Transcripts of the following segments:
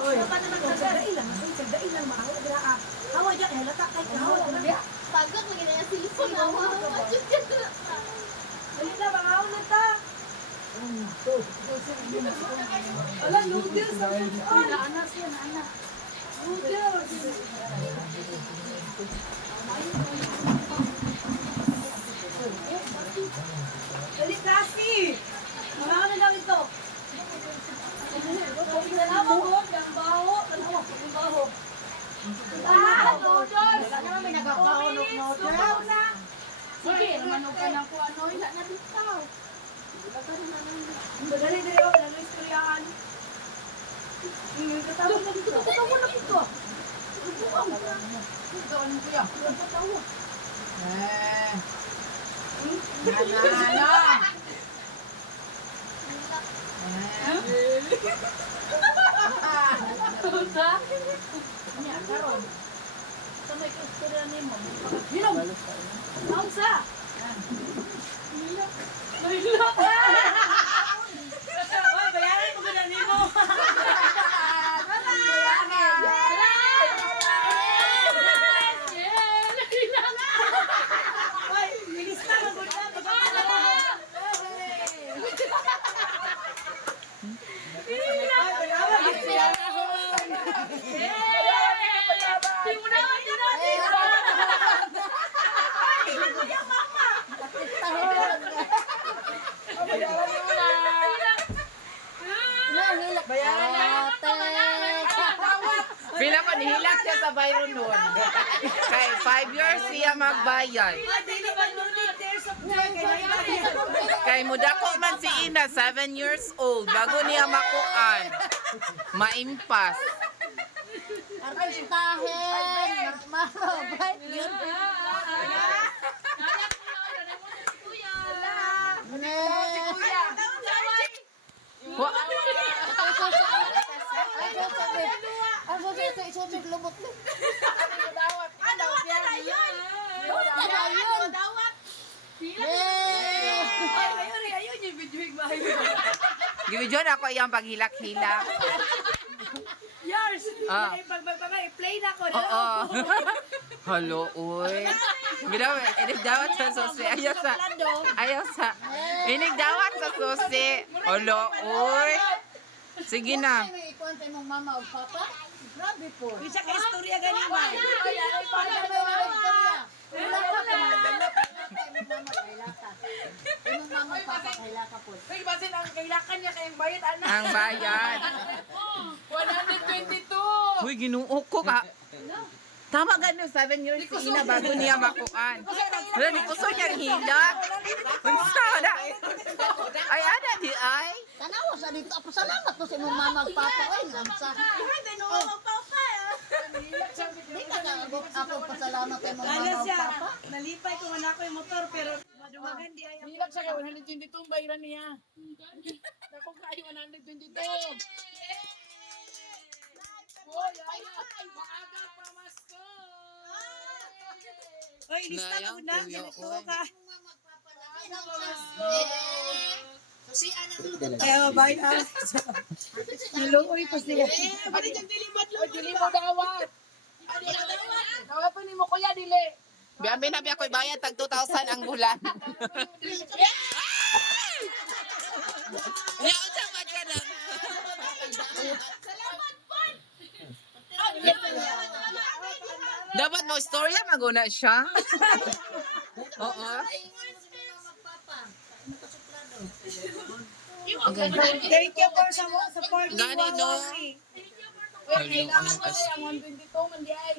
Oy, sagdai lang, maawa dira. Hawa diyan halata kay hawa diya. Pagod lagi na yung cellphone na ako. Dali na bangaw na ta. Ala noodles sa anak yan, anak. Noodles. Dali kasi. Bangaw na daw ito. Salamat po, ang baho. Ano, ang baho. Noodles. Wala naman may nagkabaho ng noodles. Sige, manok ka ng kung ano, wala na bitaw. Dali, ano istoryaan. Katawag na dito, katawa na dito. Ito, ano kuya? Katawa. Niya, karon. Sa may istorya ni mo, Hinom! Maunsa! Oy, bayaran mo ka na nimo. Oy, minista ka gud na Pila pa nihilak siya sa Byron noon. Kay 5 years siya magbayad. Dili man no need tears of joy kay Kay mudako man si Ina, 7 years old, bago niya makuan. Maimpas. Artistahin. Mabait yun. Wa- Susuk lubot mo. Gibidyon ako iyang paghilak-hilak. Yours. Ah. Play na ko. Oo. Halo, uy. Bidaw, inigdawat sa susi. Ayaw sa. Inigdawat sa susi. Halo, uy. Sige na. May ikuan sa imong mama o papa? Grabe po. Isa ka istorya gani ba? Imong mama o papa kailaka po. Uy, basin ang kailakan niya kayong bayad, anak. Ang bayad. 122. Uy, ginuo ko ka. Tama gano, 7 years si Ina bago niya makuan. Wala, di ko so niyang hilak. Unsa na? Ay, ana di ay. Tanawa sa dito. Apo salamat to sa imong mama o papa. Ay, namsa. Di ka na ako pasalamat sa imong Ano mama o siya? papa. Nalipay ko man ako yung motor pero madumagan di ay. Hilak siya kay 122 ang bayaran niya. Dako kayo 122. Boy, ay, maaga pa masko. Oy, lista ko na. Ganito ka. Eh, bye na. Niluoy pa siya. Balik ang dilimad lo. Dili mo dawat. Dawat pa ni mo kuya dili. Biyabi na biya ko'y bayad tag 2,000 ang bulan. Nya unsa ba ka na? Dapat mo istorya maguna siya. Oo. Okay. Thank you for sa support. Gani no. Uy, kailangan ko na yung 122 man di ay.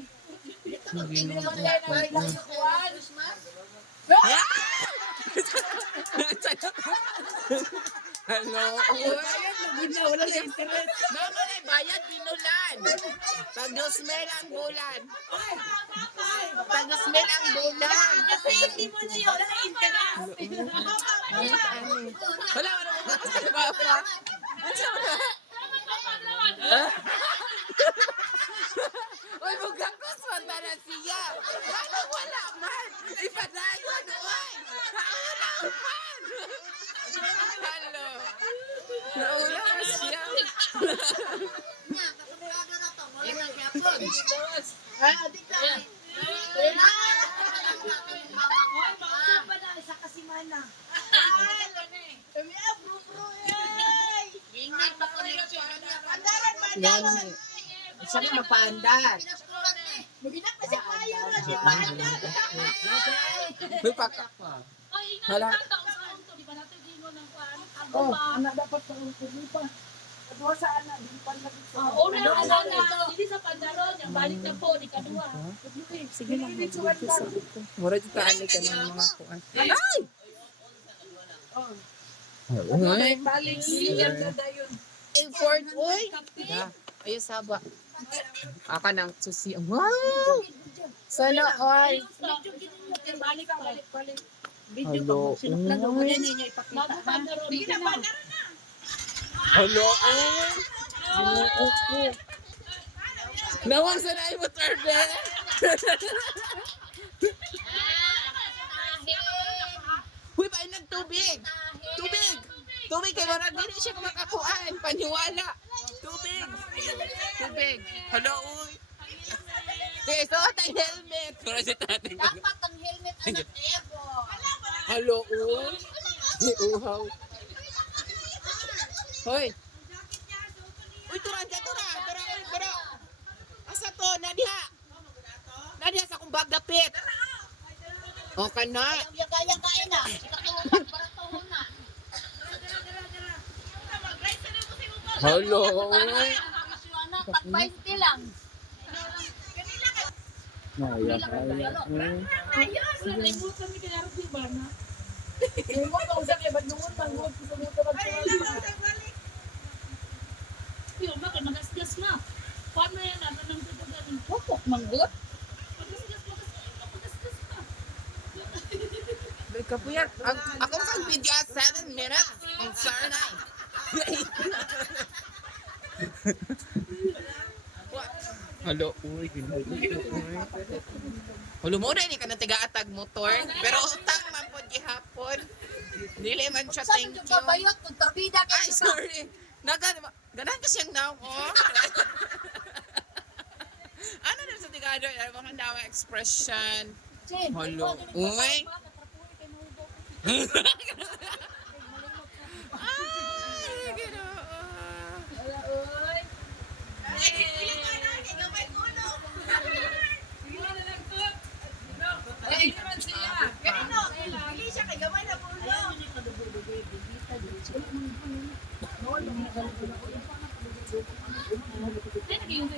Hindi naman di ay nalailang sa kuwan. Hello. Wala na interest. Mama na bayad binulan. Pag smell ang bulan. Pag smell ang bulan. Kasi hindi mo na yun. Wala na interest. Wala mo tapos sa baba. Uy, bugang ko swanta na siya. Wala man. Ipadayon, uy. Naulaw man. Hello. Naulaw na siya. Hoy, mausap pa na isa kasimana. Yan. Isa na magpaandar. May paka. Hala. Oh, anak dapat sa ulo pa. Kadua sa anak, di pa lagi sa. Hindi sa pandaron, yung balik na po, di kadua. Sige lang. Mura dito ani ka ng mga kuan. Ay! Ay! Balik siya kada yun. Import, uy! Da, ayo saba. Aka ng susi. Wow! Sana ay. Balik pa. Hello. Bago pandaron, hindi na. Hello. Hello. Nawang sa na mo tarde. Huy, ba nagtubig? Tubig. Tubig kay wala dili siya makakuan. Paniwala. Tubig. Tubig. Hello. Uy. Kaya ito ang helmet. Pero si tatay. Dapat ang helmet anak ego. Hello. Uy. Uhaw. Hoy. Uy, tura. Asa to? Nadia. Nadia sa kong bag dapit. O ka na. Ang yagaya kain na. Sikatuhan para tuhunan. Hello. Pag 20 lang. Maya. Limot ang usap niya, ba't lungon, manggod, kusamuta, Yung bakit magasgas na. Paano yan? Ano nang tutuganin? Pupok manggut. Magasgas na. Kapuyat. Ako kang video 7 minutes. Ang sarna. Hello. Uy. Hulo mo rin ka na tiga-atag motor. Pero utang man po gihapon. Dili man siya Saan thank yung you. kabayot? Pagkabida ka. Ay, sorry. Ganahan ka siyang now, oh. Ano na sa tigado? Ano mga nawa expression? Jen. Hello. Uy. Ay, ginoo. Ay, naman siya. Ay, naging